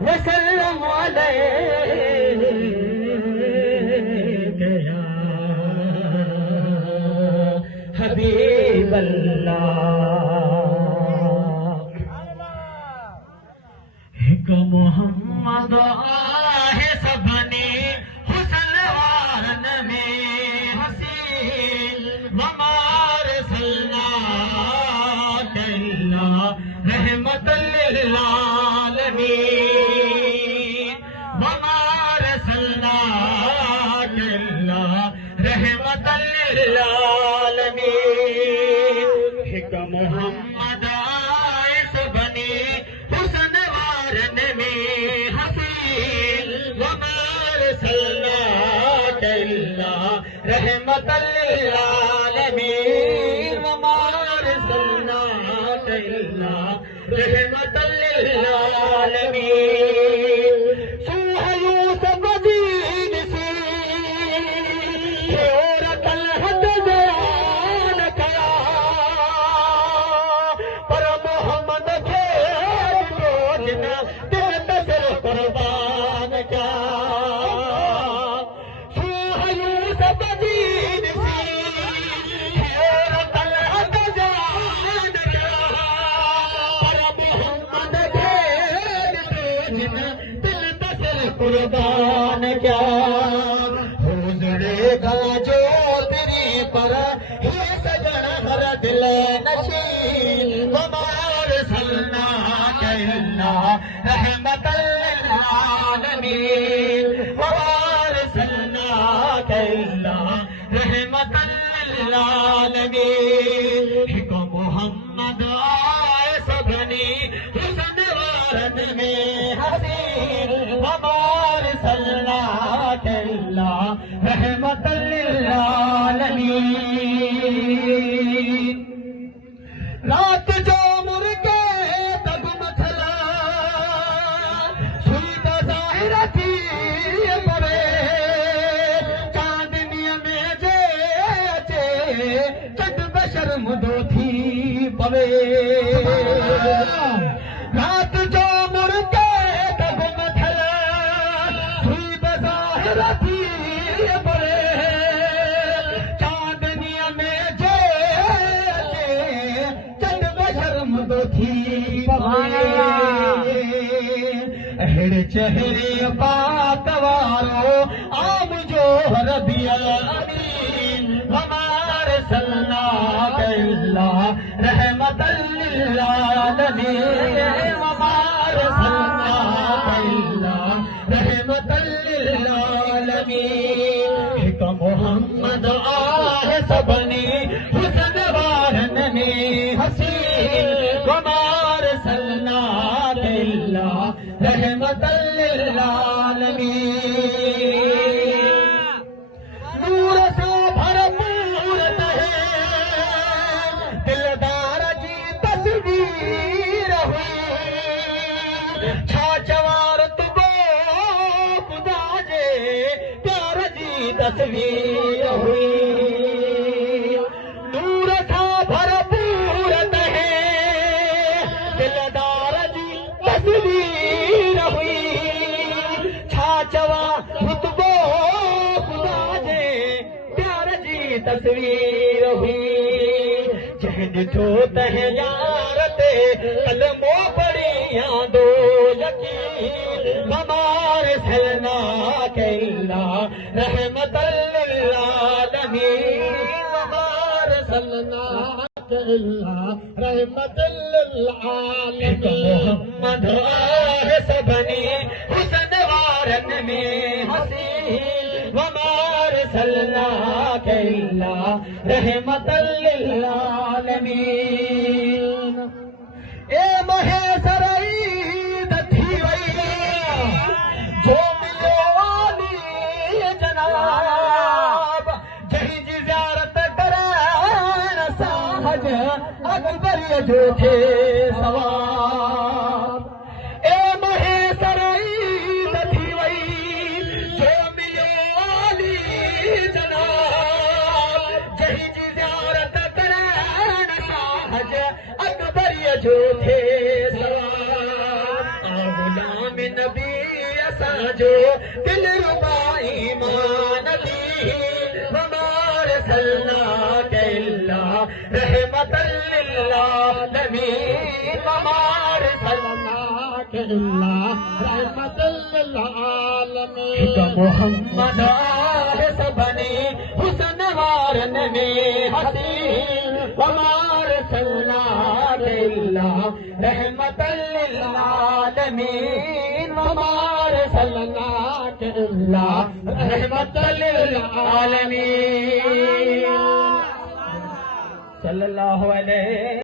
वसल्लम अलैका या हबीब अल्लाह। एक मोहम्मद आहे सबने हुस्नवान में हसीन वमार सल्लल्लाहु रहमतल लिल आलमीन वमार सल्लल्लाहु रहमतल लिल आलमीन। एक मोहम्मद आए सबने हुस्नवारन में हसीन वमार सल्लल्लाहु रहमतल लिल आलमीन वमार सल्लल्लाहु रहमतल लिल आलमीन। सुहयू सब दीन सी और तलहत जान कया पर मोहम्मद के रोजना दिल तसर कुर्बान क्या। सुहयू सब दीन सी और तलहत जान कया पर मोहम्मद के रोजना दिल तसर कुर्बान क्या। हुजरेगा जो तेरी पर ये सजन हर दिल नशीन वमार सल्लल्लाहु रहमतल लिल आलमीन वमार सल्लल्लाहु रहमतल लिल आलमीन। एक मोहम्मद आए सबने हुस्नवारन में हसीन वमार सल्लल्लाहु रहमतल लिल आलमीन। रात जो मुर्गे तगमथला सुई बज़ाहिर थी पवे चांदनीअ में जे चंद बशर मुदो थी पवे। रात जो मुर्गे तगमथला सुई बज़ाहिर थी पवे चांदनीअ में जे चंद बशर मुदो थी पवे। अहिड़े चेहरे पाक वारो आम जो रबियल अमीन वमार सल्लल्लाहु रहमतल लिल आलमीन वमार सल्लल्लाहु रहमतल लिल आलमीन। एक मोहम्मद आहे सबने हुस्नवारन में हसीन वमार सल्लल्लाहु रहमतल लिल आलमीन। नूर से भरपूर है दिलदार जी तस्वीर हुई छा जवार तुबो खुदा जे प्यार जी तस्वीर हुई। नूर सा भरपूर है दिलदार जी तस्वीर हुई छा चवा रुतबो खुदा जे प्यार जी तस्वीर हुई। जहन जो तह यार ते कलमो पढ़िया दो यकीन वमार सल्लल्लाहु रहमतल लिल आलमीन वमार सल्लल्लाहु रहमतल लिल आलमीन। मोहम्मद आहे सबने हुस्नवारन में हसीन वमार सल्लल्लाहु रहमतल लिल आलमीन। ए महेसर ईद थी वई जो मिलो वाली जनाब जहीं जी ज़ियारत करान साहज अकबर जो थे सवाब। ए महेसर ईद थी वई जो मिलो वाली जनाब जहीं जी ज़ियारत करान साहज अकबर जो थे सवाब। गुलाम नबी साजो दिल रुबाई मानती हमार सल्ला के अल्लाह रहमतल लिल आलमीन हमार सल्ला के अल्लाह रहमतल लिल आलमीन मोहम्मद सबने हुस्न वारन में हसी हमार सल्ला के अल्लाह रहमतल लिल आलमीन हमार सल्ला के अल्लाह रहमतल लिल आलमीन सल्लल्लाहु अलैहि